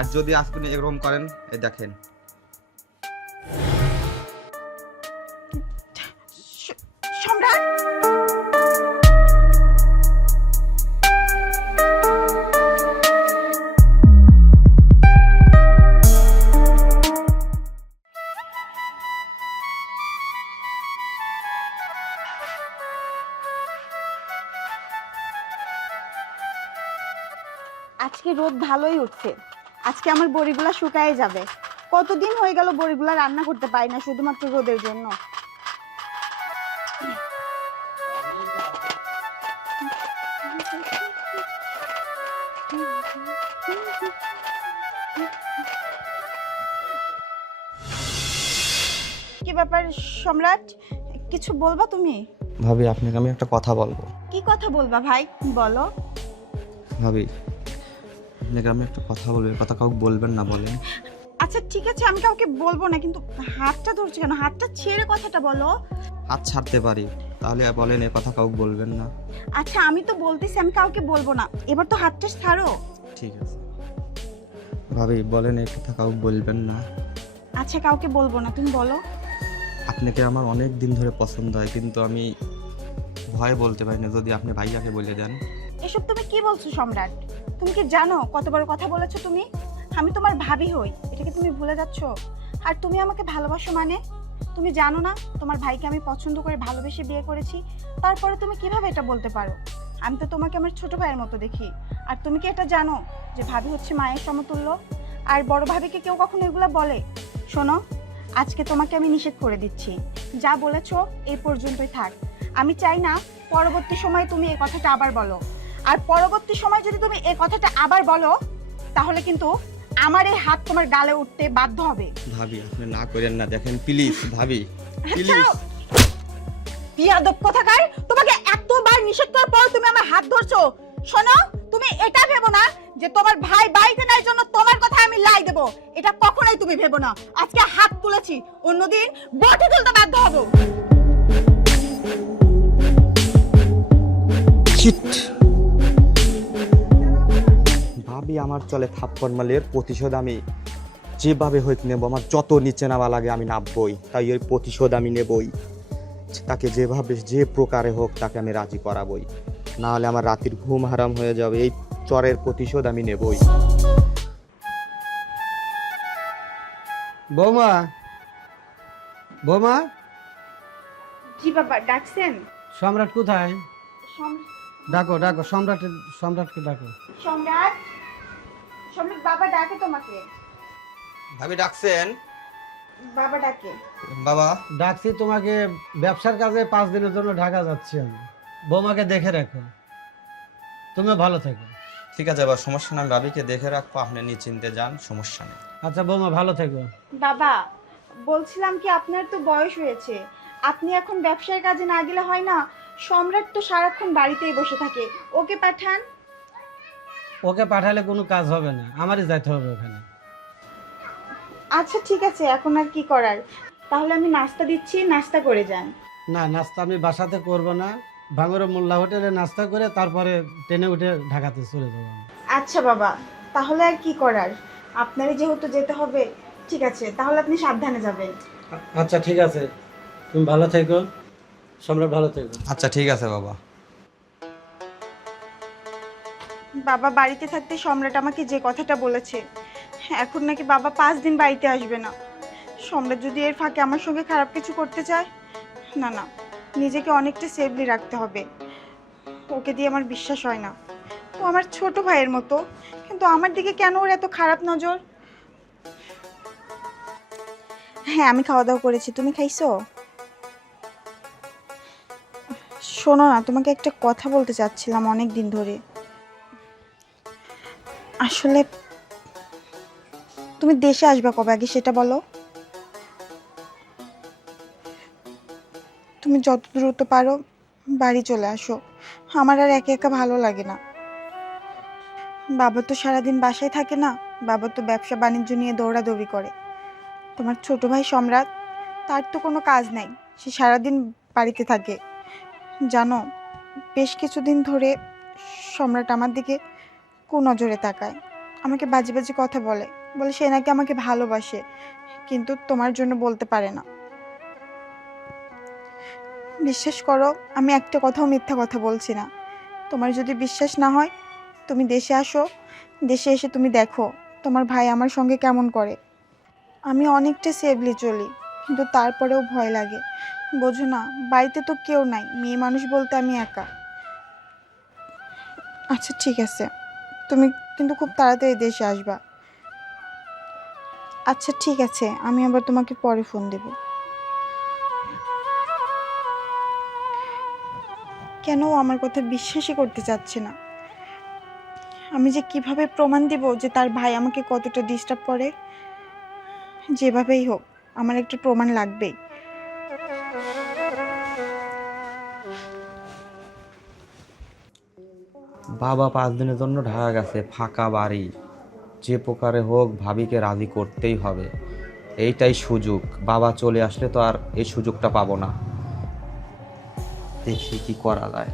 আর যদি আপনি এরকম করেন দেখেন। আজকে রোদ ভালোই উঠছে। আজকে আমার বড়িগুলা শুকায় যাবে। কতদিন হয়ে গেল বড়িগুলা রান্না করতে পারি না শুধুমাত্র রোদের জন্য। কি ব্যাপার সম্রাট? কিছু বলবা তুমি? ভাবি আপনাকে আমি একটা কথা বলব। কি কথা বলবা ভাই? বলো। ভাবি আপনাকে আমি একটা কথা বলব কথা কাউকে বলবেন না বলেন। আচ্ছা ঠিক আছে আমি কাউকে বলব না কিন্তু হাতটা ধরছো কেন? হাতটা ছেড়ে কথাটা বলো। হাত ছাড়তে পারি তাহলে বলেন এই কথা কাউকে বলবেন না। আচ্ছা আমি তো বলতেছি আমি কাউকে বলব না। এবার তো হাতটা ছাড়ো। ঠিক আছে। ভাবি বলেন এই কথা কাউকে বলবেন না। আচ্ছা কাউকে বলব না তুমি বলো। আপনাকে আমার অনেক দিন ধরে পছন্দ হয় কিন্তু আমি ভয় বলতে পারি না যদি আপনি ভাইয়াকে বলে দেন। এসব তুমি কি বলছো সম্রাট? তুমি কি জানো কতবার কথা বলেছ তুমি? আমি তোমার ভাবি হই, এটা কি তুমি ভুলে যাচ্ছ? আর তুমি আমাকে ভালোবাসো মানে? তুমি জানো না তোমার ভাইকে আমি পছন্দ করে ভালোবেসে বিয়ে করেছি, তারপরে তুমি কীভাবে এটা বলতে পারো? আমি তো তোমাকে আমার ছোট ভাইয়ের মতো দেখি। আর তুমি কি এটা জানো যে ভাবি হচ্ছে মায়ের সমতুল্য? আর বড় ভাবিকে কেউ কখনো এগুলো বলে? শোনো, আজকে তোমাকে আমি নিষেধ করে দিচ্ছি। যা বলেছ এই পর্যন্তই থাক। আমি চাই না পরবর্তী সময়ে তুমি এই কথাটা আবার বলো। আর পরবর্তী সময় যদি তুমি এই কথাটা আবার বলো তাহলে কিন্তু আমার এই হাত তোমার গালে উঠতে বাধ্য হবে। ভাবি আপনি না করেন না দেখেন প্লিজ ভাবি প্লিজ ছাড়ো। বিয়াদব কোথাকার? তোমাকে এতবার নিষেধ করার পর তুমি আমার হাত ধরছো। শোনো তুমি এটা ভেবো না যে তোমার ভাই বাড়িতে নাই জন্য তোমার কথা আমি লাই দেবো। এটা কখনোই তুমি ভেবো না। আজকে হাত তুলেছি অন্যদিন বটি তুলতে বাধ্য হব। ভাবি আমার চলে থাপ্পড় মালের প্রতিশোধ আমি। যেভাবে হোক নেব আমার যত নিচে নামা লাগে আমি নামবই তাই ওই প্রতিশোধ আমি নেবই। তাকে যেভাবে যে প্রকারে হোক তাকে আমি রাজি করাবই। না হলে আমার রাতের ঘুম হারাম হয়ে যাবে এই চরের প্রতিশোধ আমি নেবই। বৌমা? বৌমা? জি বাবা ডাকছেন? সম্রাট কোথায়? ডাকো ডাকো সম্রাটের সম্রাটকে ডাকো। সম্রাট? সম্রাট বাবা ডাকে তোমাকে। ভাবি ডাকছেন? বাবা ডাকে। বাবা? ডাকছি তোমাকে ব্যবসার কাজে পাঁচ দিনের জন্য ঢাকা যাচ্ছি আমি। বৌমাকে দেখে রাখো। তুমি ভালো থেকো। ঠিক আছে এবার সমস্যা নেই ভাবিকে দেখে রাখব আপনি নিশ্চিন্তে যান সমস্যা নেই। আচ্ছা বৌমা ভালো থেকো। বাবা বলছিলাম কি আপনার তো বয়স হয়েছে। আপনি এখন ব্যবসার কাজে না গেলে হয় না সম্রাট তো সারাক্ষণ বাড়িতেই বসে থাকে। ওকে পাঠান। ওকে পাঠালে কোনো কাজ হবে না আমারই যাইতে হবে ওখানে। আচ্ছা ঠিক আছে এখন আর কি করার? তাহলে আমি নাস্তা দিচ্ছি নাস্তা করে যান। না নাস্তা আমি বাসাতে করব না। ভাঙরে মোল্লা হোটেলে নাস্তা করে তারপরে ট্রেনে উঠে ঢাকাতে চলে যাব। আচ্ছা বাবা তাহলে আর কি করার? আপনারই যেহেতু যেতে হবে ঠিক আছে তাহলে আপনি সাবধানে যাবেন। আচ্ছা ঠিক আছে। তুমি ভালো থেকো সম্রাট ভালো থেকো। আচ্ছা ঠিক আছে বাবা। বাবা বাড়িতে থাকতে সম্রাট আমাকে যে কথাটা বলেছে, এখন নাকি বাবা পাঁচ দিন বাড়িতে আসবে না। সম্রাট যদি এর ফাঁকে আমার সঙ্গে খারাপ কিছু করতে চায়, না না, নিজেকে অনেকটা সেফলি রাখতে হবে। ওকে দিয়ে আমার বিশ্বাস হয় না। ও আমার ছোট ভাইয়ের মতো, কিন্তু আমার দিকে কেন ওর এত খারাপ নজর? হ্যাঁ আমি খাওয়া দাওয়া করেছি, তুমি খাইছো? শোনো না, তোমাকে একটা কথা বলতে চাচ্ছিলাম অনেক দিন ধরে। আসলে তুমি দেশে আসবে কবে আগে সেটা বলো? তুমি যত দ্রুত পারো বাড়ি চলে আসো। আমার আর একা একা ভালো লাগে না। বাবা তো সারাদিন বাসায় থাকে না, বাবা তো ব্যবসা বাণিজ্য নিয়ে দৌড়াদৌড়ি করে। তোমার ছোট ভাই সম্রাট, তার তো কোনো কাজ নাই, সে সারাদিন বাড়িতে থাকে। জানো, বেশ কিছুদিন ধরে সম্রাট আমার দিকে কু নজরে তাকায়। আমাকে বাজে বাজে কথা বলে। বলে, সে নাকি আমাকে ভালোবাসে, কিন্তু তোমার জন্য বলতে পারে না। বিশ্বাস করো, আমি একটা কথাও মিথ্যা কথা বলছি না। তোমার যদি বিশ্বাস না হয়, তুমি দেশে আসো। দেশে এসে তুমি দেখো, তোমার ভাই আমার সঙ্গে কেমন করে। আমি অনেকটা সেফলি চলি, কিন্তু তারপরেও ভয় লাগে। বোঝো না, বাড়িতে তো কেউ নাই, মেয়ে মানুষ বলতে আমি একা। আচ্ছা ঠিক আছে। তুমি কিন্তু খুব তাড়াতাড়ি দেশে আসবা। আচ্ছা ঠিক আছে, আমি আবার তোমাকে পরে ফোন দেব। কেন আমার কথা বিশ্বাসই করতে চাচ্ছে না? আমি যে কীভাবে প্রমাণ দিব যে তার ভাই আমাকে কতটা ডিস্টার্ব করে? যেভাবেই হোক, আমার একটা প্রমাণ লাগবেই। বাবা পাঁচ দিনের জন্য ঢাকা গেছে, ফাঁকা বাড়ি। যে প্রকারে হোক ভাবিকে রাজি করতেই হবে। এইটাই সুযোগ। বাবা চলে আসলে তো আর এই সুযোগটা পাবো না। দেখি কি করা যায়।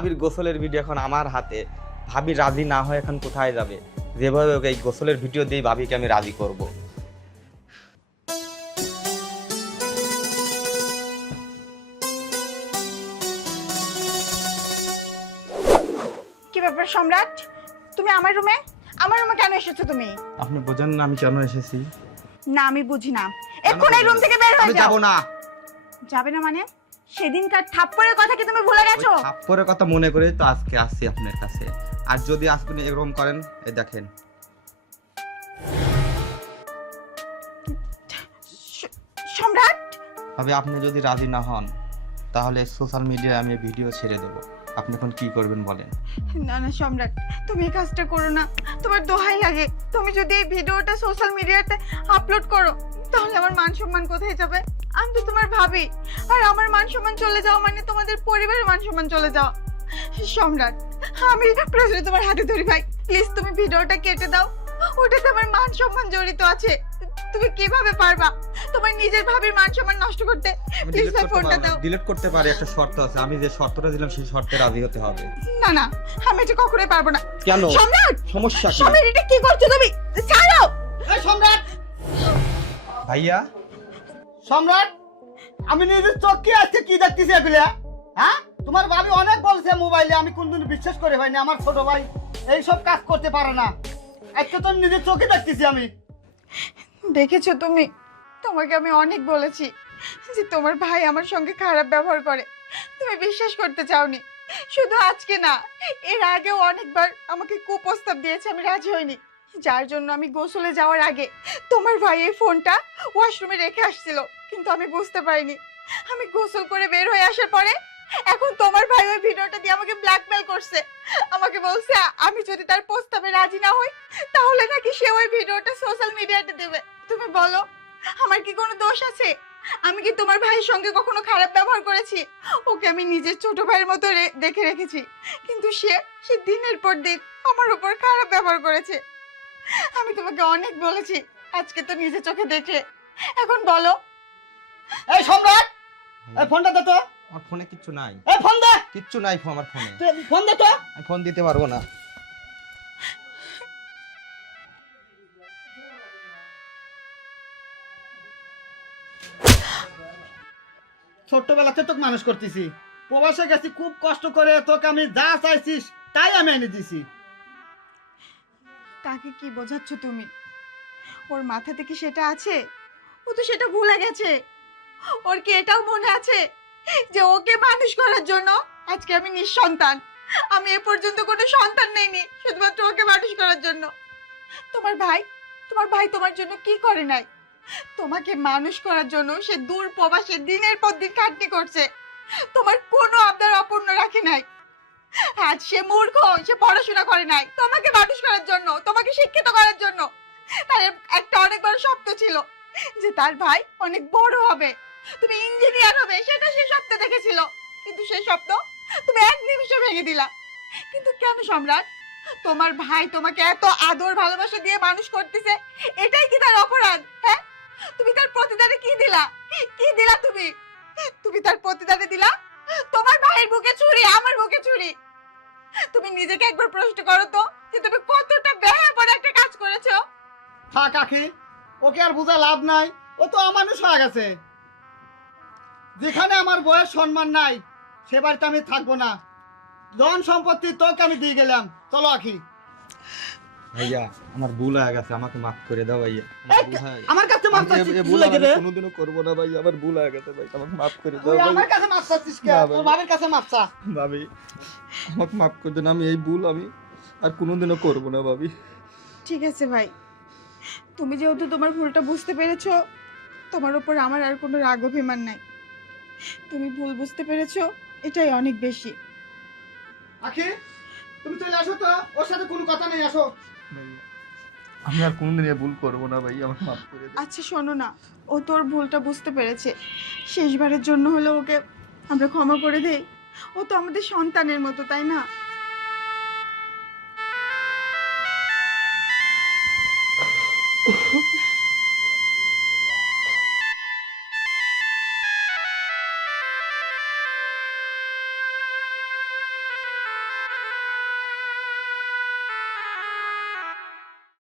ভাবির গোসলের ভিডিও এখন আমার হাতে। ভাবি রাজি না হয় এখন কোথায় যাবে? যেভাবে হোক এই গোসলের ভিডিও দিয়ে ভাবিকে আমি রাজি করব। কি ব্যাপার সম্রাট? তুমি আমার রুমে আমার রুমে কেন এসেছ তুমি? আপনি বোঝেন না আমি কেন এসেছি। না আমি বুঝি না। এক্ষুনি এই রুম থেকে বের হয়ে যাও। যাব না। যাবে না মানে? সেদিনকার থাপ্পড়ের কথা কি তুমি ভুলে গেছো? থাপ্পড়ের কথা মনে করে তো আজকে আসছি আপনার কাছে। আর যদি আজকে এরকম করেন এই দেখেন। সম্রাট? তবে আপনি যদি রাজি না হন তাহলে সোশ্যাল মিডিয়ায় আমি ভিডিও ছেড়ে দেবো। আপনি এখন কি করবেন বলেন? না না সম্রাট তুমি এই কাজটা করো না। তোমার দোহাই লাগে। তুমি যদি এই ভিডিওটা সোশ্যাল মিডিয়াতে আপলোড করো তাহলে আমার মান সম্মান কোথায় যাবে? আমি তো তোমার ভাবি। আর আমার মান সম্মান চলে যাওয়া মানে তোমাদের পরিবারের মান সম্মান চলে যাওয়া। সম্রাট আমি প্রয়োজনে তোমার হাতে ধরি ভাই। প্লিজ তুমি ভিডিওটা কেটে দাও। ওটাতে আমার মান সম্মান জড়িত আছে। তুমি কীভাবে পারবা? তোমার নিজের ভাবির মান সম্মান নষ্ট করতে। প্লিজ ভাই ফোনটা দাও। ডিলিট করতে পারি একটা শর্ত আছে। আমি যে শর্তটা দিলাম সেই শর্তে রাজি হতে হবে। না না আমি এটা কখনোই পারব না। কেন? সম্রাট! সমস্যা কি? সম্রাট এটা কি করছ তুমি? ছাড়ো! এই সম্রাট! ভাইয়া? সম্রাট, আমি নিজের চোখে আজকে কি দেখতেছি এগুলা? হ্যাঁ? তোমার ভাবি অনেক বলছে মোবাইলে, আমি কোনদিন বিশ্বাস করে হয়নি, আমার ছোট ভাই এই সব কাজ করতে পারে না। আজকে তো নিজের চোখে দেখতেছি আমি। দেখেছ তুমি? তোমাকে আমি অনেক বলেছি যে তোমার ভাই আমার সঙ্গে খারাপ ব্যবহার করে। তুমি বিশ্বাস করতে চাওনি। শুধু আজকে না, এর আগেও অনেকবার আমাকে কুপ্রস্তাব দিয়েছে, আমি রাজি হইনি। যার জন্য আমি গোসলে যাওয়ার আগে তোমার ভাই এই ফোনটা ওয়াশরুমে রেখে আসছিল। কিন্তু আমি বুঝতে পারিনি। আমি গোসল করে বের হয়ে আসার পরে এখন তোমার ভাই ওই ভিডিওটা দিয়ে আমাকে ব্ল্যাকমেল করছে। আমাকে বলছে, আমি যদি তার প্রস্তাবে রাজি না হই, তাহলে নাকি সে ওই ভিডিওটা সোশ্যাল মিডিয়াতে দেবে। তুমি বলো, আমার কি কোনো দোষ আছে? আমি কি তোমার ভাইয়ের সঙ্গে কখনো খারাপ ব্যবহার করেছি? ওকে আমি নিজের ছোট ভাইয়ের মতো দেখে রেখেছি। কিন্তু সে সে দিনের পর দিন আমার উপর খারাপ ব্যবহার করেছে। আমি তোমাকে অনেক বলেছি, আজকে তো নিজের চোখে দেখলে। এখন বলো এই সম্রাট! এই ফোনটা দে তো। আমার ফোনে কিচ্ছু নাই। এই ফোন দে! কিচ্ছু নাই আমার ফোনে। তুই ফোন দে তো। আমি ফোন দিতে পারব না। ছোট্টবেলাতে তোকে মানুষ করতেছি। প্রবাসে গেছি খুব কষ্ট করে তোকে আমি যা চাইছিস তাই আমি এনে দিছি। তাকে কি বোঝাচ্ছ তুমি? ওর মাথা থেকে সেটা আছে? ও তো সেটা ভুলে গেছে। ওর কি এটাও মনে আছে যে ওকে মানুষ করার জন্য আজকে আমি নিঃসন্তান? আমি এ পর্যন্ত কোনো সন্তান নেইনি, শুধুমাত্র ওকে মানুষ করার জন্য। তোমার ভাই? তোমার ভাই তোমার জন্য কি করে নাই? তোমাকে মানুষ করার জন্য সে দূর প্রবাসে দিনের পর দিন খাটনি করছে। তোমার কোনো আবদার অপূর্ণ রাখে নাই। আজ সে মূর্খ, সে পড়াশোনা করে নাই। তোমাকে মানুষ করার জন্য, তোমাকে শিক্ষিত করার জন্য। তার একটা অনেক বড় স্বপ্ন ছিল যে তার ভাই অনেক বড় হবে। তুমি ইঞ্জিনিয়ার হবে, সেটা সে স্বপ্ন দেখেছিল। কিন্তু সেই স্বপ্ন তুমি এক নিমিষে ভেঙে দিলা। কিন্তু কেন সম্রাট? তোমার ভাই তোমাকে এত আদর ভালোবাসা দিয়ে মানুষ করতেছে, এটাই কি তার অপরাধ হ্যাঁ? তুমি তার প্রতিদানে কি দিলা? কি দিলা তুমি? তুমি তার প্রতিদানে দিলা তোমার ভাইয়ের বুকে ছুরি, আমার বুকে ছুরি। তুমি নিজেকে একবার প্রশ্ন করো তো যে তুমি কতটা বেহায়া পরে একটা কাজ করেছ। থাক আখি, ওকে আর বোঝা লাভ নাই, ও তো অমানুষ হয়ে গেছে। যেখানে আমার বয়স সম্মান নাই সে বাড়িতে আমি থাকব না। ধন সম্পত্তি তোকে আমি দিয়ে গেলাম। চলো আখি। ভাইয়া আমার ভুল হয়ে গেছে আমাকে মাফ করে দাও ভাইয়া। আমার কাছে মাপ চাচ্ছিস কি লাগে রে? কোনোদিনও করব না ভাই আমার ভুল হয়ে গেছে ভাই আমাকে মাফ করে তুই আমার কাছে মাপ চাচ্ছিস কে? তোর বাবার কাছে মাপ চা। ভাবি আমাকে মাফ করে দেন আমি এই ভুল আমি আর কোনোদিনও করব না ভাবি। ঠিক আছে ভাই। তুমি যেহেতু তোমার ভুলটা বুঝতে পেরেছ তোমার উপর আমার আর কোনো রাগ অভিমান নাই। তুমি ভুল বুঝতে পেরেছ এটাই অনেক বেশি। আখি তুমি চলে আসো তো ওর সাথে কোনো কথা নেই আসো। আমি আর কোনোদিন এই ভুল করব না ভাই আমাকে মাফ করে দেন আচ্ছা শোনো না ও তোর ভুলটা বুঝতে পেরেছে। শেষবারের জন্য হলে ওকে আমরা ক্ষমা করে দেই। ও তো আমাদের সন্তানের মতো তাই না?